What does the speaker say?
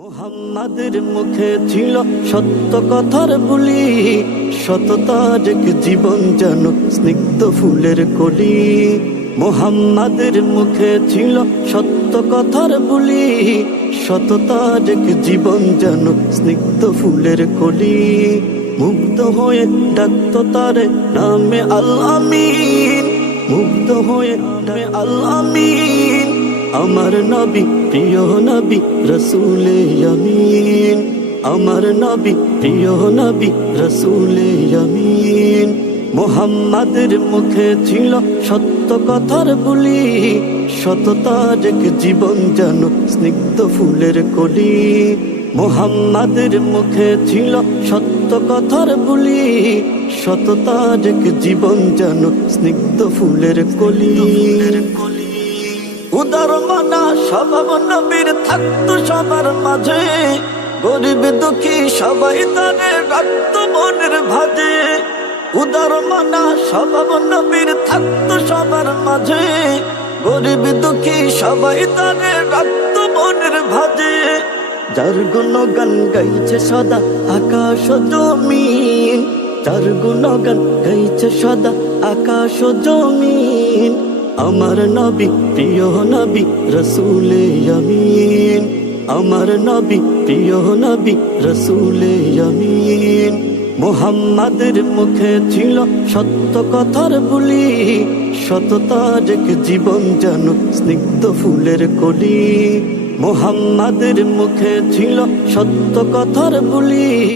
মুহাম্মাদের মুখে ছিল সত্য কথার বুলি, সততার এক জীবন যেন স্নিগ্ধ ফুলের কলি। মুহাম্মাদের মুখে ছিল সত্য কথার বুলি, সততার এক জীবন যেন স্নিগ্ধ ফুলের কলি। মুগ্ধ হয়ে ডাকত তারে নামে আল আমিন, মুগ্ধ হয়ে ডাকে আল আমিন। আমার নবী প্রিয় নবী রসুলে আমিন, আমার নবী প্রিয় নবী রসুলে আমিন। মুহাম্মাদের মুখে ছিল সত্য কথার বুলি, সততার এক জীবন যেন স্নিগ্ধ ফুলের কলি। মুহাম্মাদের মুখে ছিল সত্য কথার বুলি, সততার এক জীবন যেন স্নিগ্ধ ফুলের কলি। উদার মানা স্বভাব নবীর থাকতো সবার মাঝে, গরিব দুঃখী সবাই তারে রাখতো মনের ভাজে। উদার মানা স্বভাব নবীর থাকতো সবার মাঝে, গরিব দুঃখী সবাই তারে রাখতো মনের ভাজে। যার গুণগান গাইছে সদা আকাশ ও জমিন, যার গুণগান গাইছে সদা আকাশ ও জমিন। আমার নবী প্রিয় নবী রসুলে আমিন, আমার নবী প্রিয় নবী রসুলে আমিন। মুহাম্মাদের মুখে ছিল সত্য কথার বুলি, সততার এক জীবন যেন স্নিগ্ধ ফুলের কলি। মুহাম্মাদের মুখে ছিল সত্য কথার বুলি।